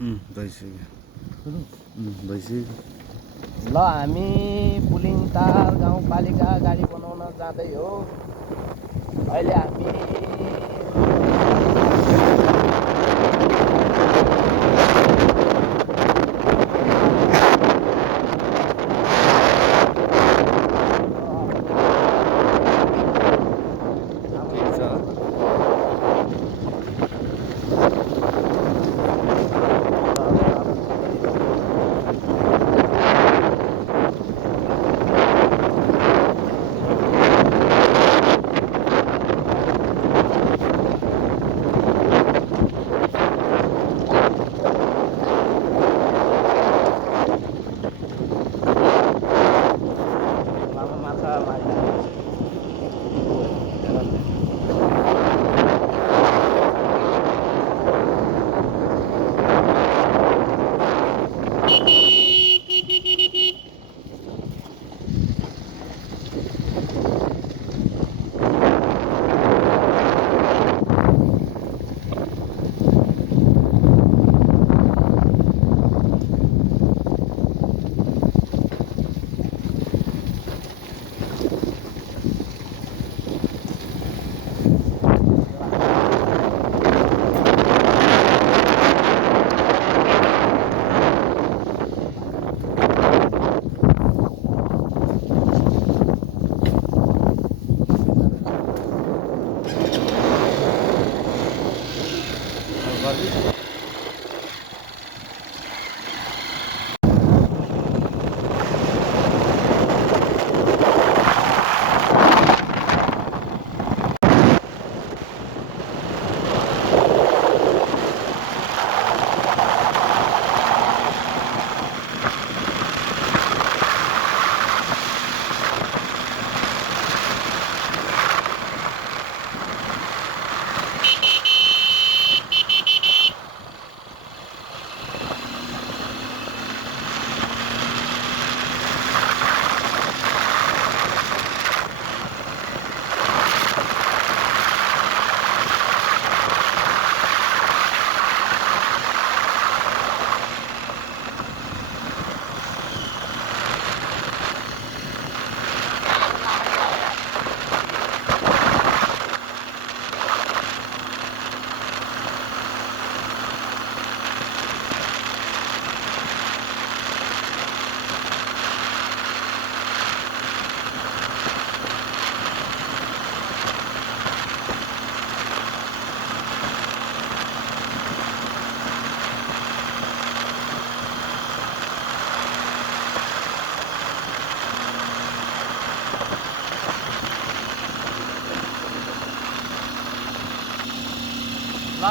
ल हामी पुलिङटार गाउँपालिका गाडी बनाउन जाँदै हो। अहिले हामी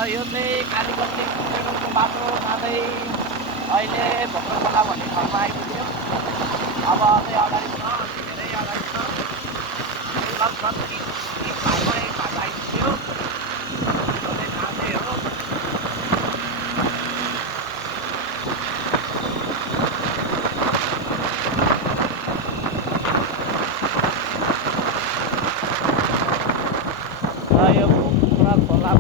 यो चाहिँ कालीगञ्ज को बाटो जाँदै अहिले भोकरखोला भन्ने ठाउँमा आइपुग्यो। अब चाहिँ अगाडि छ, धेरै अगाडि छ, लगभग 30 भागमा एक भाग आइपुग्यो। यो चाहिँ जाँदै हो। यो भोकरखोला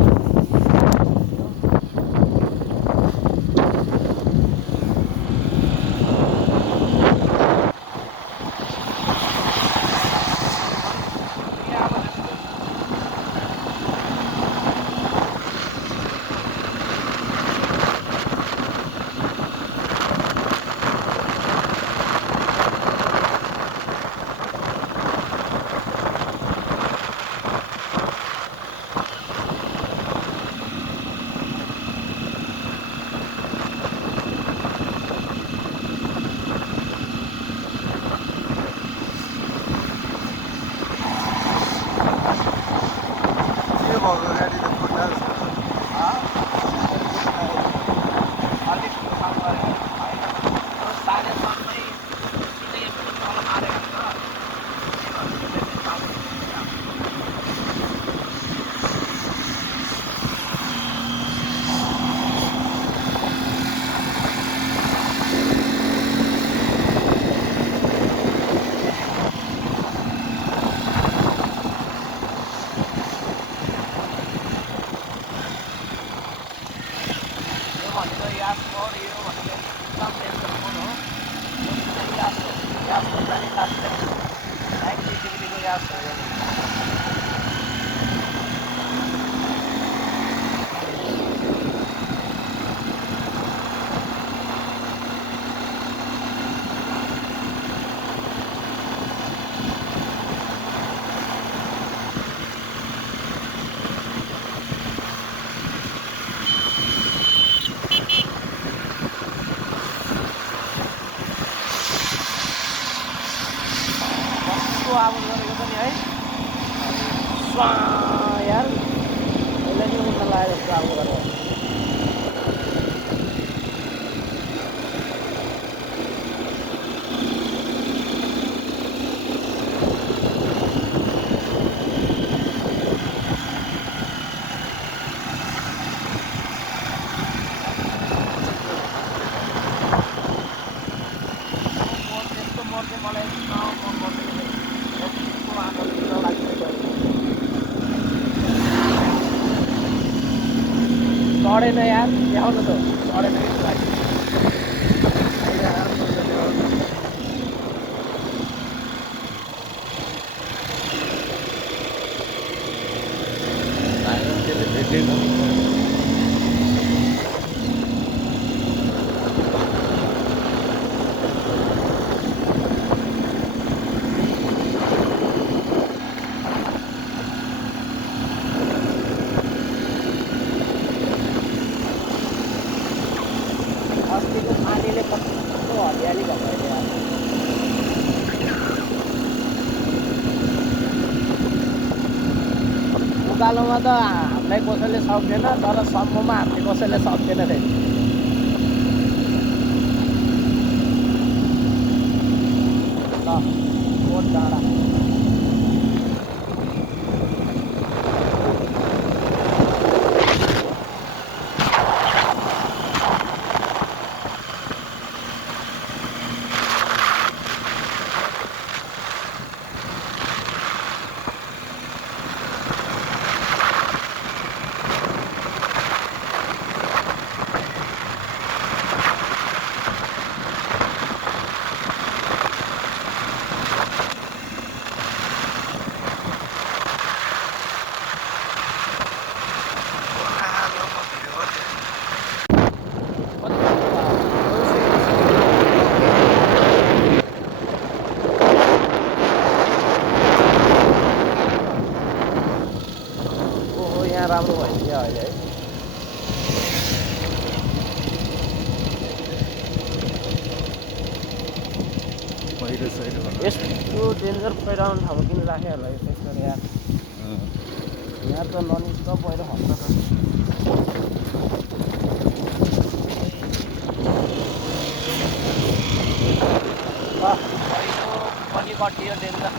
मोड यो भनेको एकदम डेन्जर मोड हो। ग्यास खोज्दा नि लाग्छ 90 डिग्रीको ग्यास हो यो। आवाज गरेको पनि है स्वा यार यसलाई नि उठ्न लाग्यो जस्तो आवाज गरेको। त्यस्तो मोड चाहिँ मलाई एकदम मन पर्दैन। चढेन यार देखाउन त चढेन कि लागि अस्तिको पानीले कस्तो हरियाली भयो यार। उकालोमा त हामीलाई कसैले सक्दैन तर सम्ममा हामीले कसैले सक्दैन रे। ल कोट डाँडा राम्रो भयो क्या अहिले है। यस्तो डेन्जर पहिरो आउने ठाउँमा किन राख्यो होला यो ट्रेक्टर यार। यहाँ त ननिस्क पहिरो खस्छ त। पहिरो पनि कटियो डेन्जर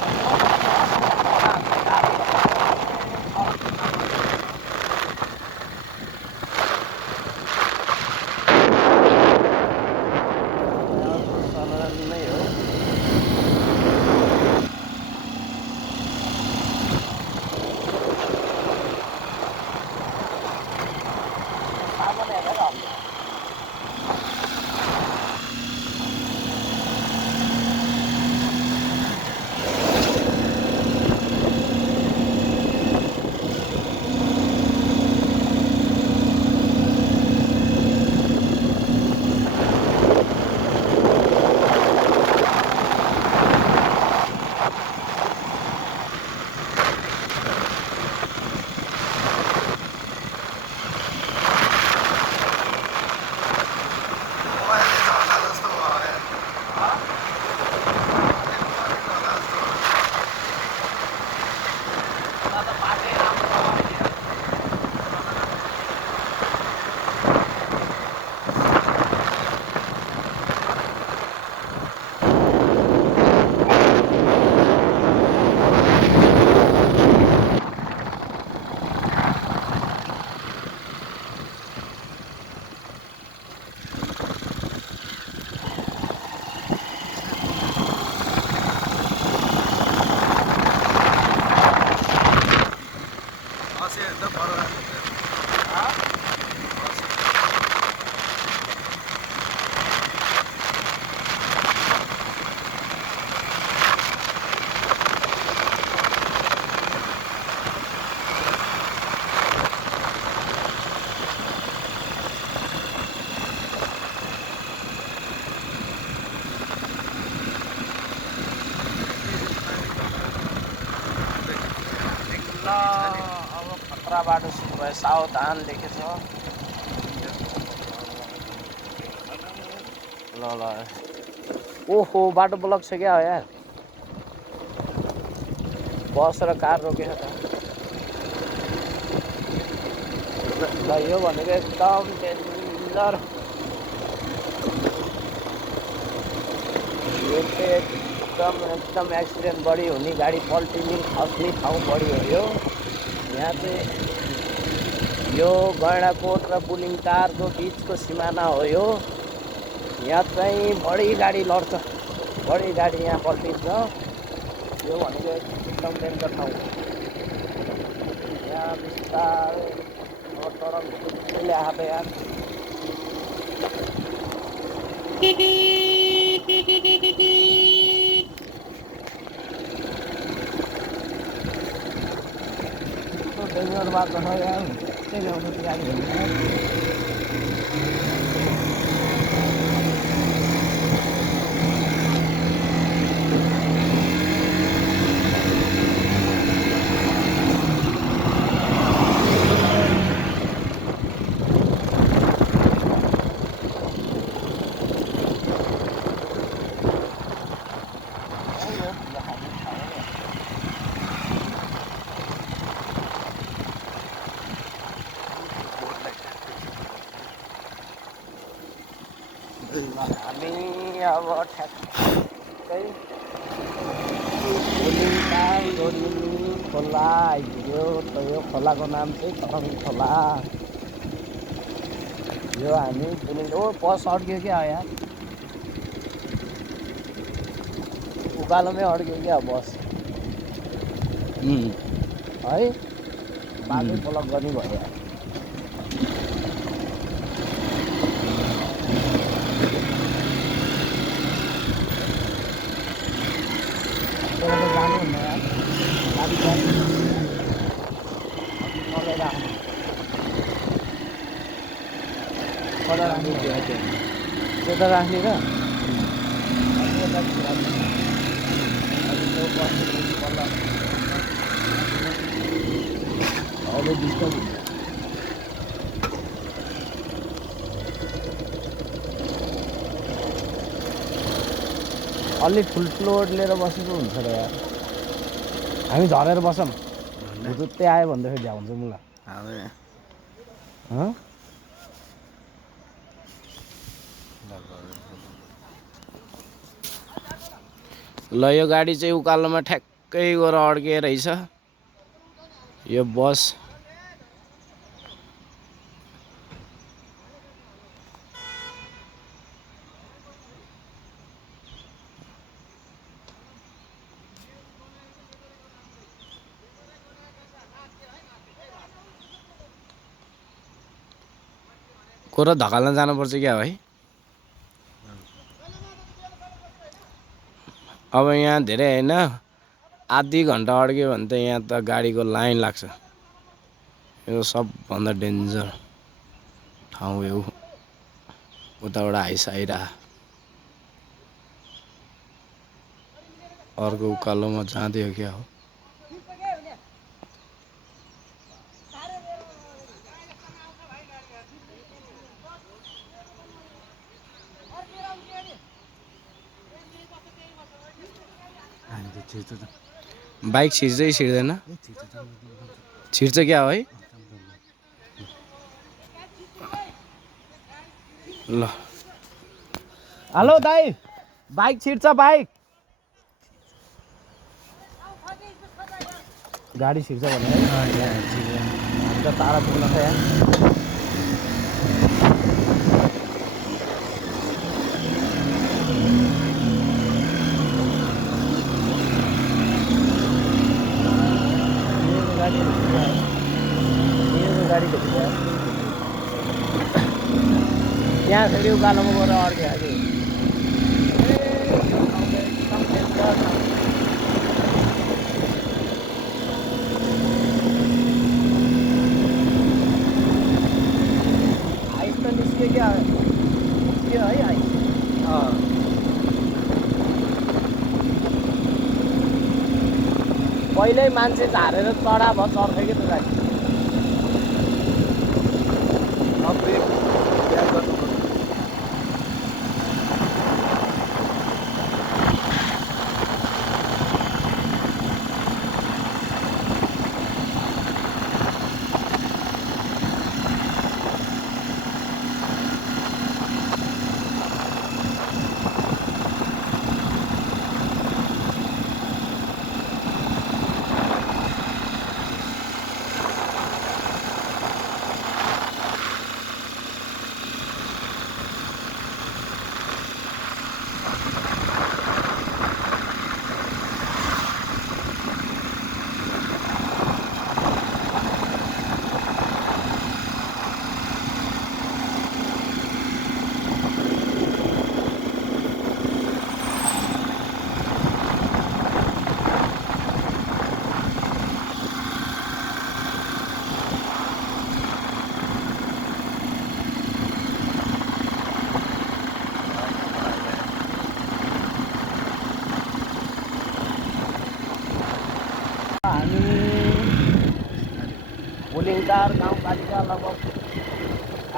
एउटा बाटो सुरु भयो सावधान लेखेछ ल ल ओहो बाटो ब्लक छ क्या यार बस र कार रोकेछ त ल यो भनेको एकदम डेन्जर यो चाहिँ एकदम एक्सिडेन्ट बढी हुने गाडी पल्टिने खस्ने ठाउँ बढी हो यहाँ चाहिँ यो गैँडाकोट र बुलिङटारको बिचको सिमाना हो यहाँ चाहिँ बढी गाडी लड्छ बढी गाडी यहाँ पल्टिन्छ यो भनेको एकदम डेन्जर ठाउँ यहाँ बिस्तारै टरकले आएको यार डेन्जर बाटो छ यार त्यही ल्याउँछ त्यो गाडी हामी अब ठ्याक्कै खोला आइपुग्यो त यो खोलाको नाम चाहिँ तरङ खोला यो हामी ओ बस अड्क्यो क्या यार उकालोमै अड्क्यो क्या बस है बाटो ब्लक गर्ने भयो त्यता राख्ने र अलि ठुल्ठुलो लिएर बसेको हुन्छ र यार हामी झरेर बसौँ भुतुत्तै आयो भन्दाखेरि झ्याउ हुन्छ मुला ल यो गाडी चाहिँ उकालोमा ठ्याक्कै गएर अड्किएर रहेछ यो बस कोरा धकाल्न जानुपर्छ क्या भाइ अब यहाँ धेरै हैन आधी घन्टा अड्क्यो भने त यहाँ त गाडीको लाइन लाग्छ यो सबभन्दा डेन्जर ठाउँ हो उताबाट आइसाइरा अर्को उकालोमा जाँदै हो क्या हो बाइक छिर्दै छिर्दैन छिर्छ क्या है ल हेलो दाइ बाइक छिर्छ बाइक गाडी छिर्छ भने है तारा पुग्न छ यहाँ यहाँ फेरि उकालोमा गएर अड्क्यो अरे आइस त निस्क्यो क्या निस्क्यो है आइस पहिल्यै मान्छे झारेर चढा भयो चढ्थ्यो कि त गाडी सबै तयार गर्नु हामी बुलिङटार गाउँपालिका लगभग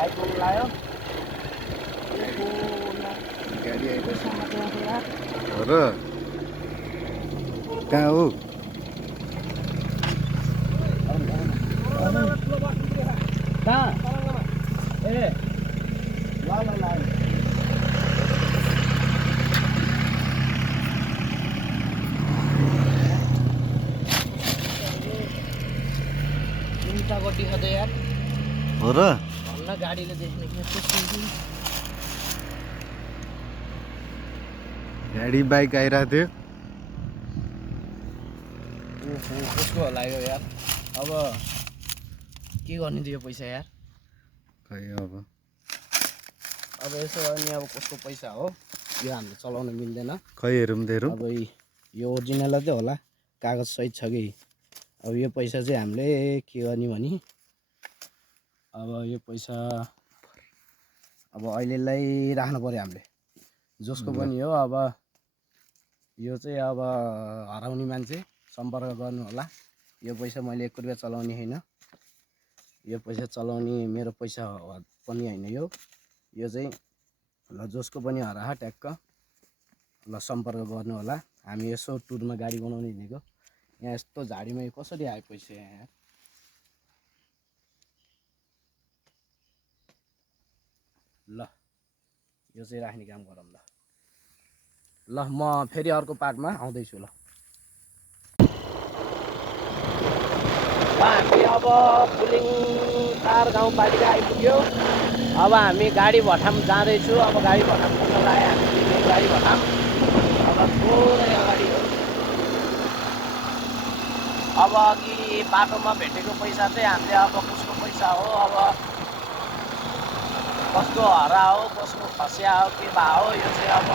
आइपुग्नु लाग्यो। गाडी आइरहेछ हो र कहाँ हो कहाँ ए ल ल ल गड्डी खाँदै यार हो र भन्न गाडीले देख्ने गाडी बाइक आइरहेको थियो कस्तो होला यो यार। अब के गर्ने थियो पैसा यार। खै अब यसो अनि अब कस्तो पैसा हो यो हामीले चलाउन मिल्दैन। खै हेरौँ त हेरौँ अब यो ओरिजिनल चाहिँ होला कागज सहित छ कि। अब यो पैसा चाहिँ हामीले के गर्ने भने अब यो पैसा अब अहिलेलाई राख्नु पर्यो हामीले जसको पनि हो। अब यो चाहिँ अब हराउने मान्छे सम्पर्क गर्नु होला। यो पैसा मैले 1 रुपैयाँ चलाउने होइन। यो पैसा चलाउने मेरो पैसा पनि होइन। यो चाहिँ ल जसको पनि हरा ट्याक्क ल सम्पर्क गर्नु होला। हामी यसो टुरमा गाडी बनाउनु हिँडेको यहाँ यस्तो झाडीमा यो कसरी आयो पैसा यहाँ। ल यो चाहिँ राख्ने काम गरौँ ल। ल म फेरि अर्को पार्टमा आउँदैछु ल। हामी अब बुलिङटार गाउँपालिका आइपुग्यो। अब हामी गाडी भटाम जाँदैछु। अब गाडी भटाम खोज्न लाग्यो हामी गाडी भटाम। अब थोरै अगाडि हो। अब अघि बाटोमा भेटेको पैसा चाहिँ हामीले अब कसको पैसा हो अब कसको हरा हो कसको खस्या हो के भा हो यो चाहिँ अब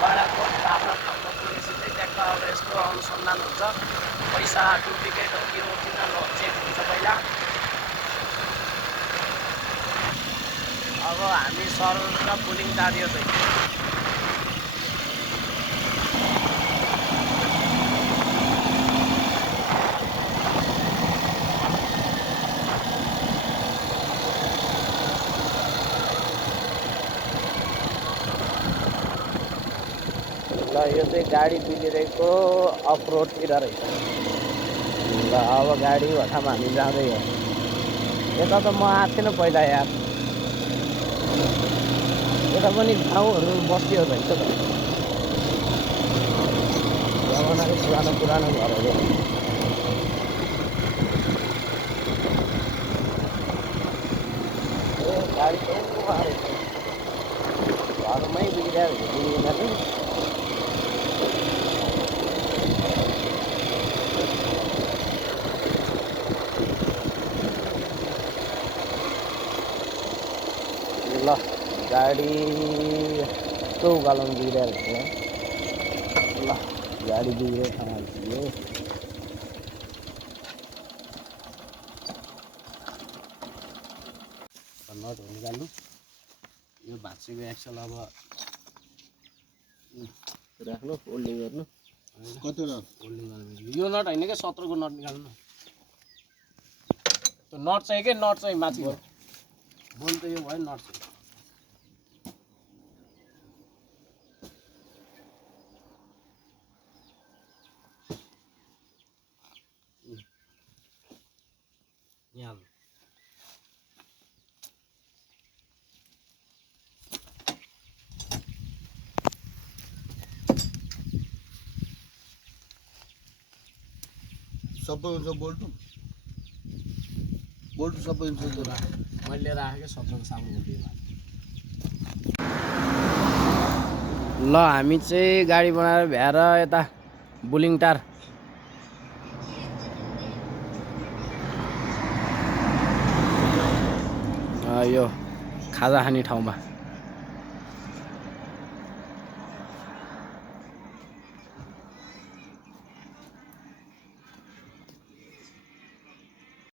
बाँडाकोट आफ्नो ठाउँमा पुगेपछि चाहिँ ट्याक्क अब यसको अनुसन्धान हुन्छ। पैसा डुप्लिकेट हो कि ओरिजिनल हो चेक हुन्छ पहिला। अब हामी सर र बुलिङटार यो चाहिँ ल यो चाहिँ गाडी बिग्रेको अफरोडतिर रहेछ। ल अब गाडी भटाम हामी जाँदै हो। यता त म आएको थिएन पहिला यार। यता पनि गाउँहरू बस्तीहरू रहेछ त जमानाको पुरानो घरहरू। ए गाडी घरमै बिग्रिरहेको ल गाडी यस्तो उकालोमा बिग्रिरहेको रहेछ। ल गाडी बिग्रियो खाना आइपुग्यो। नटहरू निकाल्नु। यो भाँचेको एक्सल अब राख्नु ओल्डिङ गर्नु। कतिवटा ओल्डिङ गर्नु यो नट होइन क्या 17 को नट निकाल्नु। त्यो नट चाहिँ के नट चाहिँ माथि हो बोल त यो भयो नट चाहिँ यहाँ सबै हुन्छ बोल्टु बोल्टु सबै हुन्छ त्यो मैले राखेको सबैको साउन्ड हुँदैन ल हामी चाहिँ गाडी बनाएर भ्याएर यता बुलिङटार यो खाजा खाने ठाउँमा